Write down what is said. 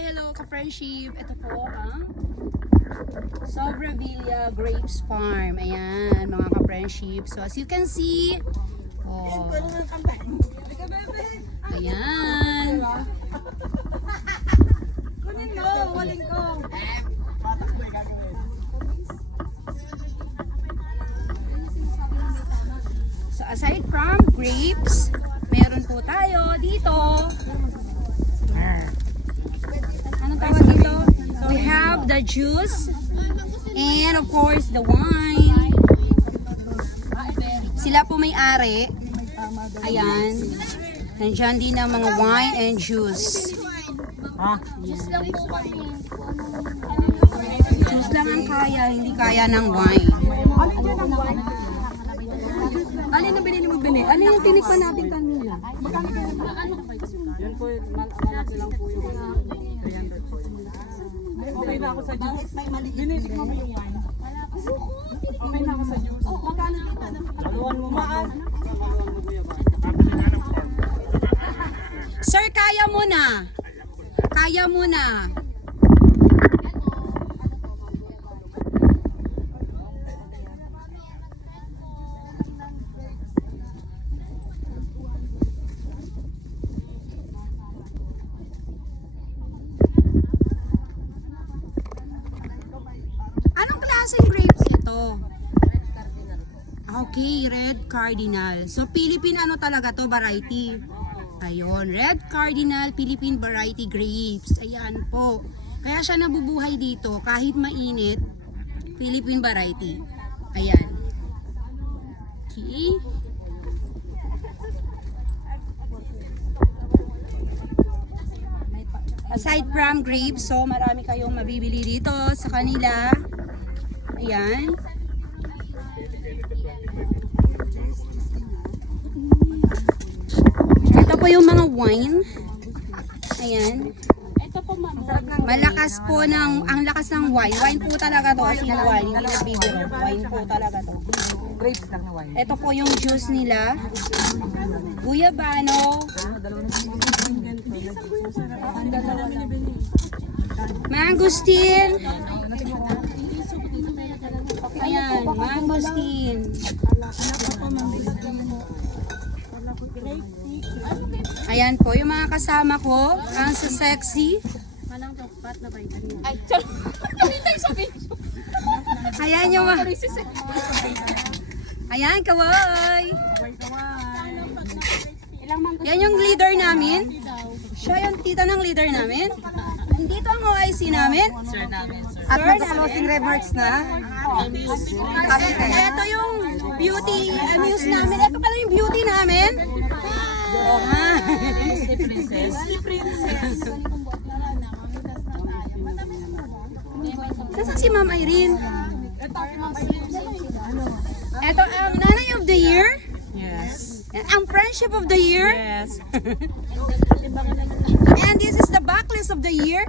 Hello ka-friendship. Ito po ang Sobrevilla Grapes Farm. Ayan, mga ka-friendship. So as you can see, oh, ayan. Kunin mo, waling ko. So aside from grapes, meron po tayo dito. Anong tawag dito? We have the juice and of course the wine. Sila po may-ari. Ayan. Nandyan din ang mga wine and juice. Juice lang ang kaya, hindi kaya ng wine. Alin ang binili mo, Bini? Ano yung tinikman natin kanina? Yan po, malaki lang po yung 300 po. Okay na ako sa juice. Binitik mo yung wine. Okay na ako sa juice. Maluwan mo maan. Sir, kaya mo na. Kaya mo na. Anong klaseng grapes ito? Okay, red cardinal. So, Philippine ano talaga to, variety. Ayun, red cardinal Philippine variety grapes. Ayan po. Kaya siya nabubuhay dito kahit mainit. Philippine variety. Ayan. Okay. Aside from grapes, so marami kayong mabibili dito sa kanila. Ayan. Ito po yung mga wine. Ayan. Malakas po ng, ang lakas ng wine. Wine po talaga to. As in wine. Hindi na bibiro. Wine po talaga to. Grapes lang na wine. Ito po yung juice nila. Guyabano. Mangosteen. Ayan, mangosteen. Ayan po, yung mga kasama ko, ang sexy. Ayan yung mga... Ayan, kaway. Yan yung leader namin. Siya yung tita ng leader namin. Nandito ang OIC namin. At mag-closing remarks na. Ito yung beauty muse namin. Ito pala yung beauty namin. Oh, ha. Nasaan si Ma'am Irene? Ito ang Nanay of the Year. Yes. Ang Friendship of the Year. Yes. And this is the Backlist of the Year.